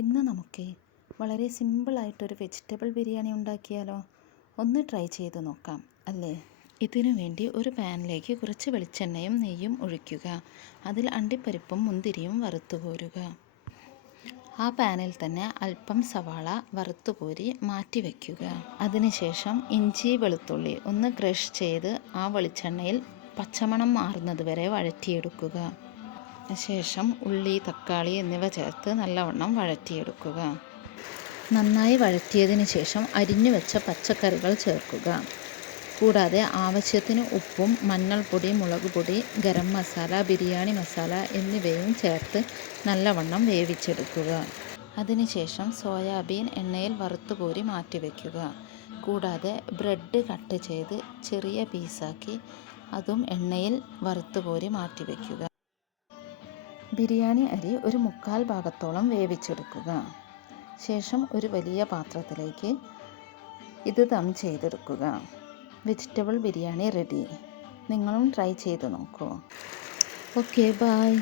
ഇന്ന് നമുക്ക് വളരെ സിമ്പിളായിട്ടൊരു വെജിറ്റബിൾ ബിരിയാണി ഉണ്ടാക്കിയാലോ? ഒന്ന് ട്രൈ ചെയ്ത് നോക്കാം അല്ലേ? ഇതിനു വേണ്ടി ഒരു പാനിലേക്ക് കുറച്ച് വെളിച്ചെണ്ണയും നെയ്യും ഒഴിക്കുക. അതിൽ അണ്ടിപ്പരിപ്പും മുന്തിരിയും വറുത്തുകോരുക. ആ പാനിൽ തന്നെ അല്പം സവാള വറുത്തുകോരി മാറ്റി വയ്ക്കുക. അതിനുശേഷം ഇഞ്ചി വെളുത്തുള്ളി ഒന്ന് ക്രഷ് ചെയ്ത് ആ വെളിച്ചെണ്ണയിൽ പച്ചമണം മാറുന്നത് വരെ വഴറ്റിയെടുക്കുക. ശേഷം ഉള്ളി, തക്കാളി എന്നിവ ചേർത്ത് നല്ലവണ്ണം വഴറ്റിയെടുക്കുക. നന്നായി വഴറ്റിയതിന് ശേഷം അരിഞ്ഞു വെച്ച പച്ചക്കറികൾ ചേർക്കുക. കൂടാതെ ആവശ്യത്തിന് ഉപ്പും മഞ്ഞൾപ്പൊടി, മുളക് പൊടി, ഗരം മസാല, ബിരിയാണി മസാല എന്നിവയും ചേർത്ത് നല്ലവണ്ണം വേവിച്ചെടുക്കുക. അതിനുശേഷം സോയാബീൻ എണ്ണയിൽ വറുത്തുകോരി മാറ്റിവെക്കുക. കൂടാതെ ബ്രെഡ് കട്ട് ചെയ്ത് ചെറിയ പീസാക്കി അതും എണ്ണയിൽ വറുത്തുകോരി മാറ്റിവെക്കുക. ബിരിയാണി അരി ഒരു 1/4 ഭാഗത്തോളം വേവിച്ചെടുക്കുക. ശേഷം ഒരു വലിയ പാത്രത്തിലേക്ക് ഇത് ദം ചെയ്തെടുക്കുക. Vegetable biryani ready. നിങ്ങളും ട്രൈ ചെയ്ത് നോക്കൂ. Okay, by.